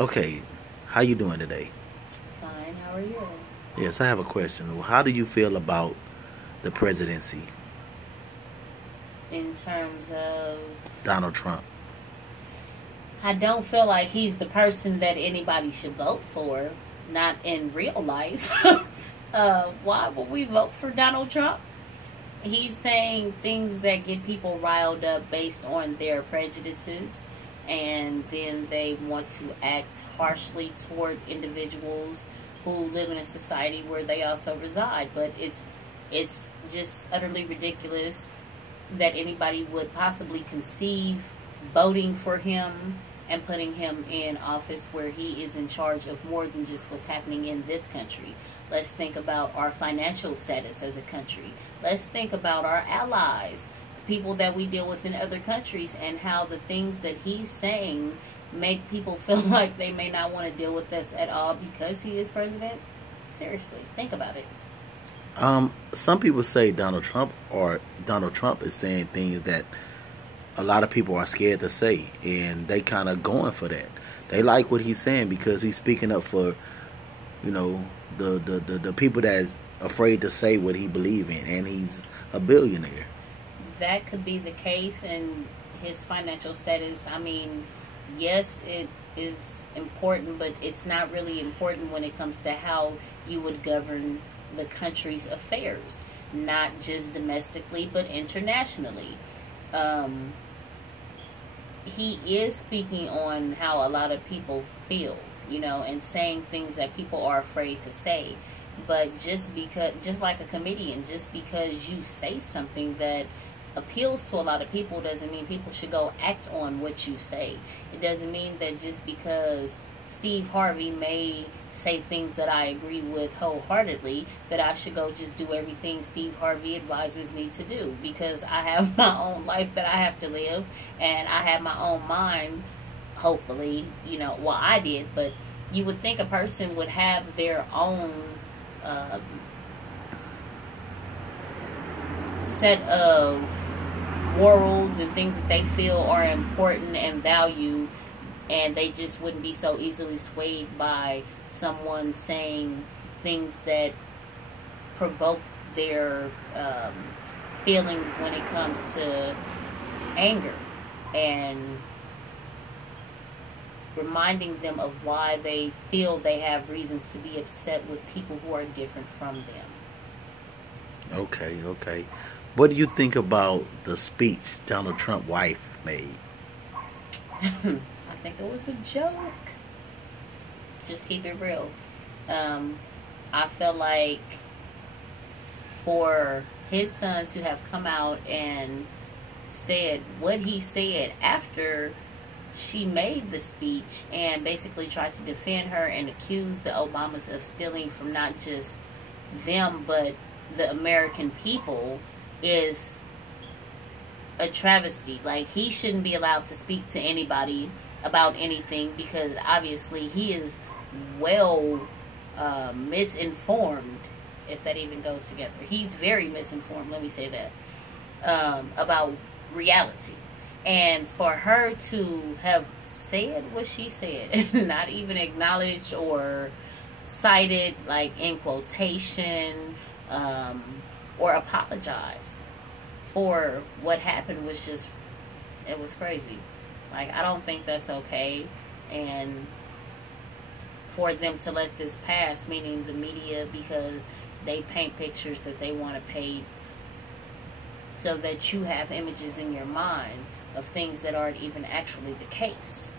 Okay, how you doing today? Fine, how are you? Yes, I have a question. How do you feel about the presidency, In terms of, Donald Trump? I don't feel like he's the person that anybody should vote for, not in real life. Why would we vote for Donald Trump? He's saying things that get people riled up based on their prejudices, and then they want to act harshly toward individuals who live in a society where they also reside. But it's just utterly ridiculous that anybody would possibly conceive voting for him and putting him in office where he is in charge of more than just what's happening in this country. Let's think about our financial status as a country. Let's think about our allies, the people that we deal with in other countries, and how the things that he's saying make people feel like they may not want to deal with us at all because he is president. Seriously, think about it. Some people say Donald Trump is saying things that a lot of people are scared to say, and they kind of going for that. They like what he's saying because he's speaking up for, you know, the people that afraid to say what he believe in, and he's a billionaire. That could be the case in his financial status. I mean, yes, it is important, but it's not really important when it comes to how you would govern the country's affairs, not just domestically but internationally. He is speaking on how a lot of people feel, and saying things that people are afraid to say. But just like a comedian, just because you say something that appeals to a lot of people doesn't mean people should go act on what you say. It doesn't mean that just because Steve Harvey may say things that I agree with wholeheartedly, that I should go just do everything Steve Harvey advises me to do, because I have my own life that I have to live, and I have my own mind, hopefully, well, I did, but you would think a person would have their own set of morals and things that they feel are important and value, and they just wouldn't be so easily swayed by someone saying things that provoke their feelings when it comes to anger, and reminding them of why they feel they have reasons to be upset with people who are different from them. Okay. What do you think about the speech Donald Trump's wife made? I think it was a joke. Just keep it real. I feel like for his son to have come out and said what he said after she made the speech, and basically tried to defend her and accuse the Obamas of stealing from not just them but the American people, is a travesty. Like, he shouldn't be allowed to speak to anybody about anything, because obviously he is well misinformed, if that even goes together. He's very misinformed, let me say that, about reality. And for her to have said what she said, not even acknowledged or cited, like, in quotation, or apologize for what happened, was just, it was crazy. Like, I don't think that's okay. And for them to let this pass, meaning the media, because they paint pictures that they want to paint so that you have images in your mind of things that aren't even actually the case.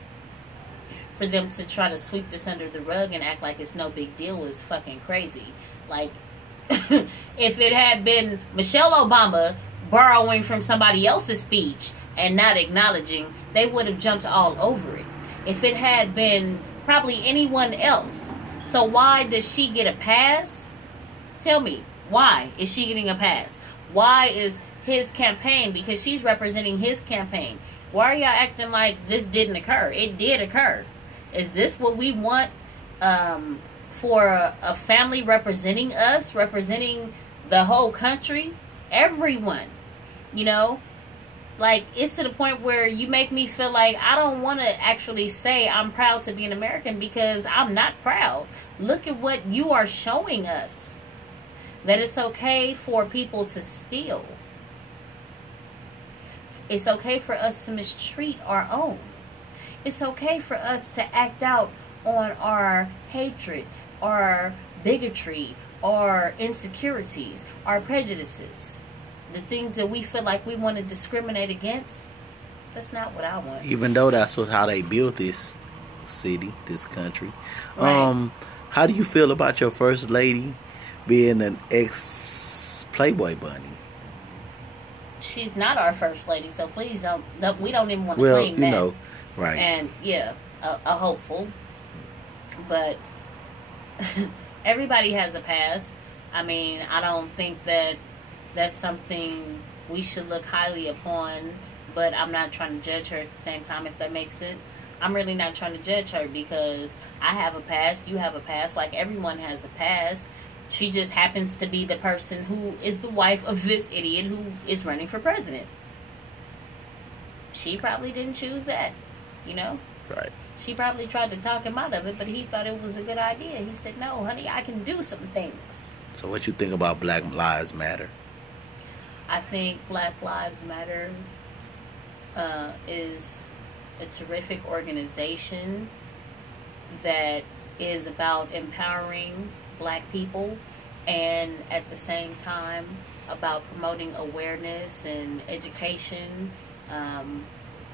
For them to try to sweep this under the rug and act like it's no big deal is fucking crazy. Like, if it had been Michelle Obama borrowing from somebody else's speech and not acknowledging, they would have jumped all over it. If it had been probably anyone else. So why does she get a pass? Tell me, why is she getting a pass? Why is his campaign, because she's representing his campaign, why are y'all acting like this didn't occur? It did occur. Is this what we want for a family representing us, representing the whole country? Everyone, like, it's to the point where you make me feel like I don't want to actually say I'm proud to be an American, because I'm not proud. Look at what you are showing us. That it's okay for people to steal. It's okay for us to mistreat our own. It's okay for us to act out on our hatred, our bigotry, our insecurities, our prejudices. The things that we feel like we want to discriminate against. That's not what I want. Even though that's how they built this city, this country. Right. How do you feel about your first lady being an ex Playboy bunny? She's not our first lady, so please don't. No, we don't even want to Well, claim that. you know, right? And yeah, a hopeful, but everybody has a past. I mean, I don't think that that's something we should look highly upon. But I'm not trying to judge her at the same time, if that makes sense. I'm really not trying to judge her, because I have a past, you have a past, like everyone has a past. She just happens to be the person who is the wife of this idiot who is running for president. She probably didn't choose that, you know? Right. She probably tried to talk him out of it, but he thought it was a good idea. He said, no, honey, I can do some things. So what you think about Black Lives Matter? I think Black Lives Matter is a terrific organization that is about empowering Black people, and at the same time about promoting awareness and education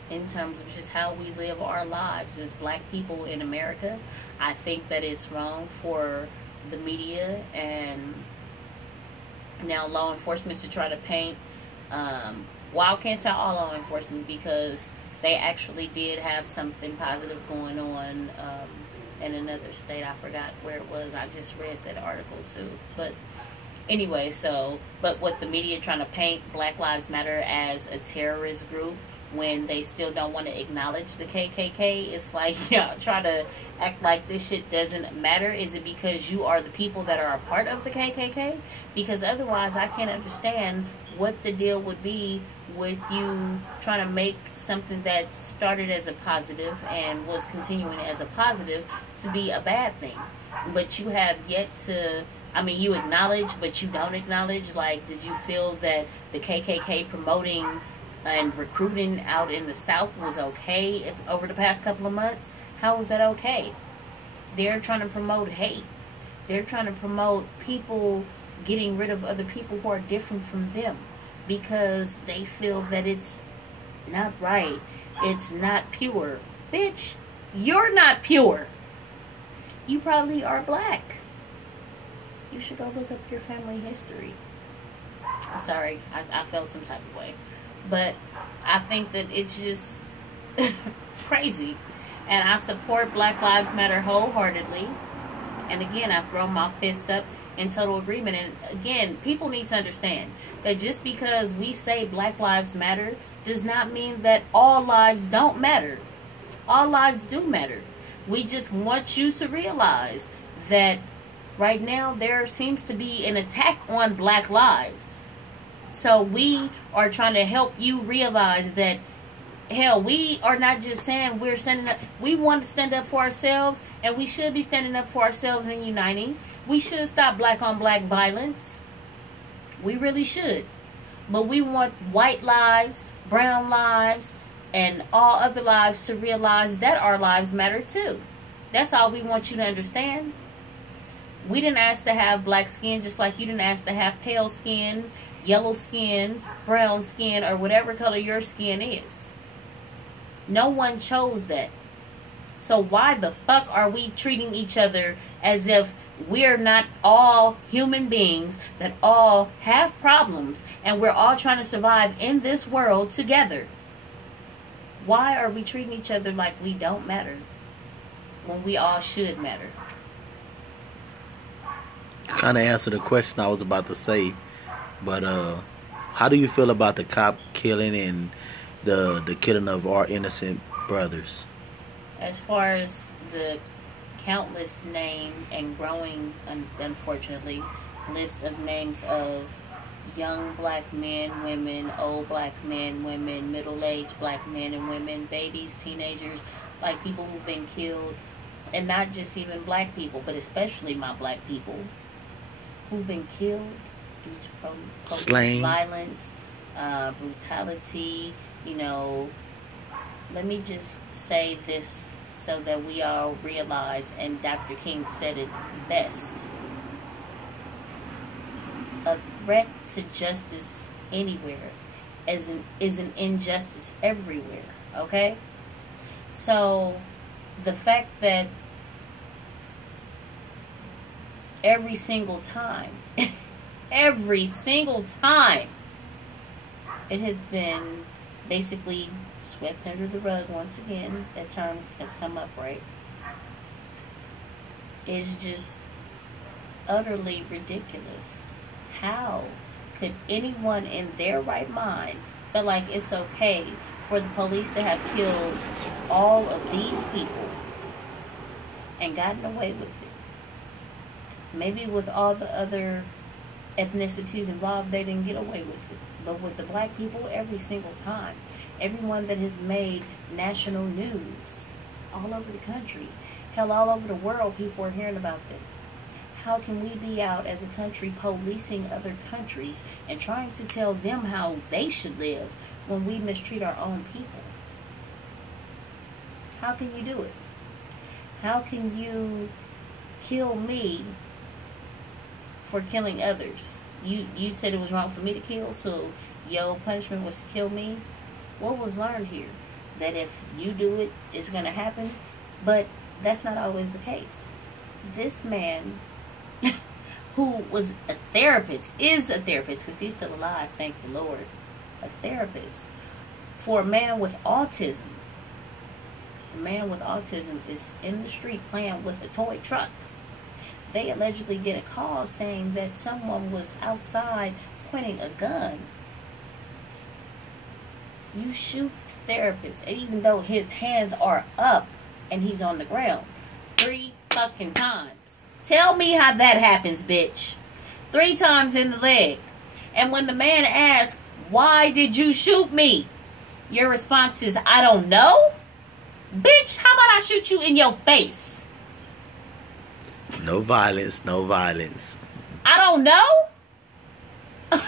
in terms of just how we live our lives as Black people in America. I think that it's wrong for the media and now law enforcement to try to paint, well, I can't say all law enforcement, because they actually did have something positive going on in another state. I forgot where it was. I just read that article too. But anyway, but what the media trying to paint Black Lives Matter as a terrorist group when they still don't want to acknowledge the KKK. It's like, yeah, try to act like this shit doesn't matter. Is it because you are the people that are a part of the KKK? Because otherwise I can't understand what the deal would be with you trying to make something that started as a positive and was continuing as a positive to be a bad thing. But you have yet to, I mean, you acknowledge, but you don't acknowledge. Like, did you feel that the KKK promoting and recruiting out in the South was okay over the past couple of months? How was that okay? They're trying to promote hate. They're trying to promote people getting rid of other people who are different from them, because they feel that it's not right. It's not pure. Bitch, you're not pure. You probably are Black. You should go look up your family history. I'm sorry, I felt some type of way. But I think that it's just crazy. And I support Black Lives Matter wholeheartedly. And again, I throw my fist up in total agreement. And again, people need to understand that just because we say Black Lives Matter does not mean that all lives don't matter. All lives do matter. We just want you to realize that right now there seems to be an attack on Black lives. So we are trying to help you realize that, hell, we are not just saying we're standing up. We want to stand up for ourselves, and we should be standing up for ourselves and uniting. We should stop Black on Black violence. We really should. But we want white lives, brown lives, and all other lives to realize that our lives matter too. That's all we want you to understand. We didn't ask to have Black skin, just like you didn't ask to have pale skin, yellow skin, brown skin, or whatever color your skin is. No one chose that. So why the fuck are we treating each other as if we're not all human beings that all have problems and we're all trying to survive in this world together? Why are we treating each other like we don't matter when we all should matter? You kind of answered the question I was about to say, but how do you feel about the cop killing and the killing of our innocent brothers? As far as the countless name and growing, unfortunately, list of names of young black men, women, old black men, women, middle-aged black men and women, babies, teenagers, like people who've been killed, and not just even black people, but especially my black people who've been killed due to police violence, brutality. You know, let me just say this so that we all realize, and Dr. King said it best. A threat to justice anywhere is an injustice everywhere, okay? So, the fact that every single time, it has been basically swept under the rug once again, that term has come up, right? Is just utterly ridiculous. How could anyone in their right mind feel like it's okay for the police to have killed all of these people and gotten away with it? Maybe with all the other ethnicities involved, they didn't get away with it. But with the black people, every single time, everyone that has made national news all over the country, hell, all over the world, people are hearing about this. How can we be out as a country policing other countries and trying to tell them how they should live when we mistreat our own people? How can you do it? How can you kill me for killing others? You said it was wrong for me to kill, so your punishment was to kill me. What was learned here? That if you do it, it's going to happen. But that's not always the case. This man, who was a therapist, is a therapist, because he's still alive, thank the Lord, a therapist for a man with autism. A man with autism is in the street playing with a toy truck. They allegedly get a call saying that someone was outside pointing a gun. You shoot the therapist, even though his hands are up and he's on the ground, 3 fucking times. Tell me how that happens, bitch. 3 times in the leg. And when the man asks, why did you shoot me? Your response is, I don't know. Bitch, how about I shoot you in your face? No violence, no violence. I don't know.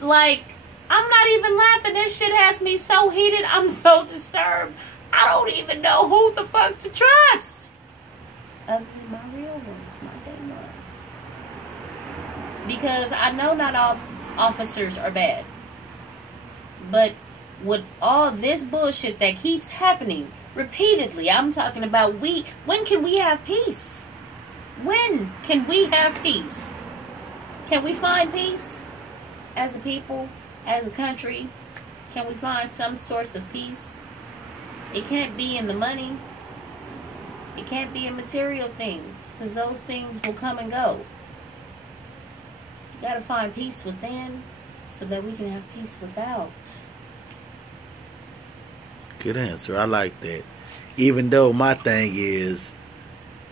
Like, I'm not even laughing. This shit has me so heated. I'm so disturbed. I don't even know who the fuck to trust. Other than my real ones, my day ones. Because I know not all officers are bad. But with all this bullshit that keeps happening repeatedly, I'm talking about when can we have peace? When can we have peace? Can we find peace as a people, as a country? Can we find some source of peace? It can't be in the money. It can't be in material things, because those things will come and go. You gotta find peace within so that we can have peace without. Good answer. I like that. Even though my thing is,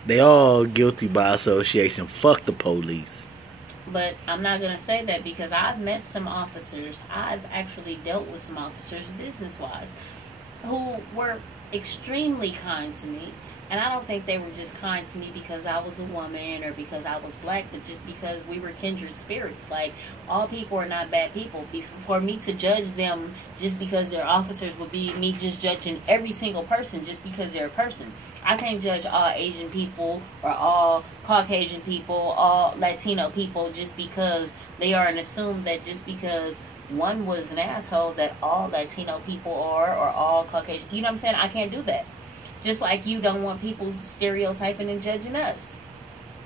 they all guilty by association. Fuck the police. But I'm not going to say that, because I've met some officers. I've actually dealt with some officers business-wise who were extremely kind to me. And I don't think they were just kind to me because I was a woman or because I was black, but just because we were kindred spirits. Like, all people are not bad people. For me to judge them just because they're officers would be me just judging every single person just because they're a person. I can't judge all Asian people or all Caucasian people, all Latino people just because they are, and assume that just because one was an asshole that all Latino people are, or all Caucasian. You know what I'm saying? I can't do that. Just like you don't want people stereotyping and judging us.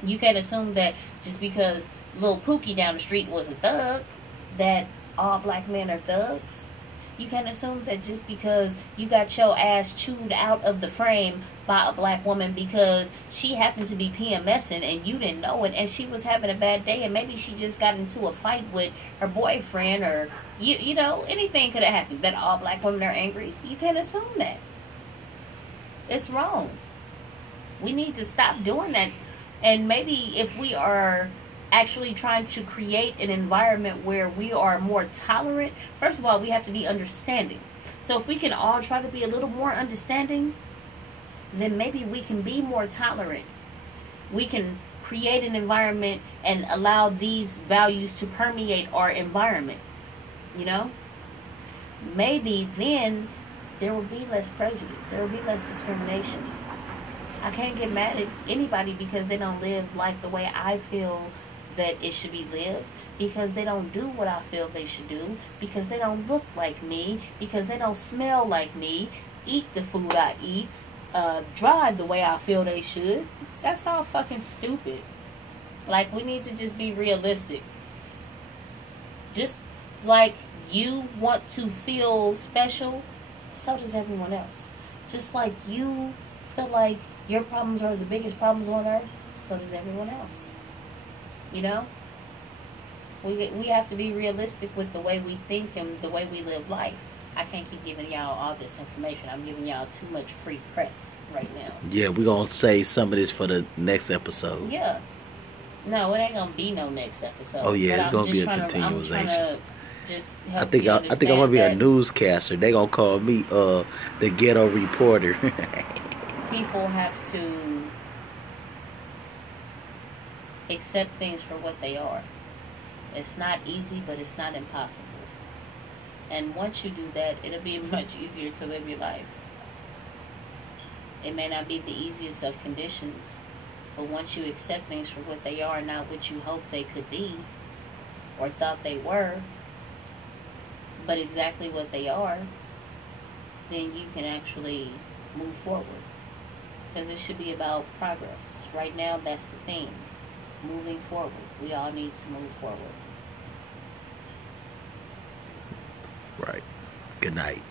You can't assume that just because little Pookie down the street was a thug, that all black men are thugs. You can't assume that just because you got your ass chewed out of the frame by a black woman because she happened to be PMSing and you didn't know it, and she was having a bad day, and maybe she just got into a fight with her boyfriend, or you know, anything could have happened, that all black women are angry. You can't assume that. It's wrong. We need to stop doing that. And maybe if we are actually trying to create an environment where we are more tolerant, first of all, we have to be understanding. So if we can all try to be a little more understanding, then maybe we can be more tolerant. We can create an environment and allow these values to permeate our environment. You know? Maybe then there will be less prejudice. There will be less discrimination. I can't get mad at anybody because they don't live life the way I feel that it should be lived, because they don't do what I feel they should do, because they don't look like me, because they don't smell like me, eat the food I eat, drive the way I feel they should. That's all fucking stupid. Like, we need to just be realistic. Just like you want to feel special, so does everyone else. Just like you feel like your problems are the biggest problems on earth, so does everyone else. You know? We have to be realistic with the way we think and the way we live life. I can't keep giving y'all all this information. I'm giving y'all too much free press right now. Yeah, we're going to save some of this for the next episode. Yeah. No, it ain't going to be no next episode. Oh, yeah, it's going to be a continuation. I think I'm going to be a newscaster. They're going to call me the ghetto reporter. People have to accept things for what they are. It's not easy, but it's not impossible. And once you do that, it'll be much easier to live your life. It may not be the easiest of conditions, but once you accept things for what they are, not what you hoped they could be or thought they were, but exactly what they are, then you can actually move forward. Because it should be about progress. Right now, that's the thing. Moving forward. We all need to move forward. Right. Good night.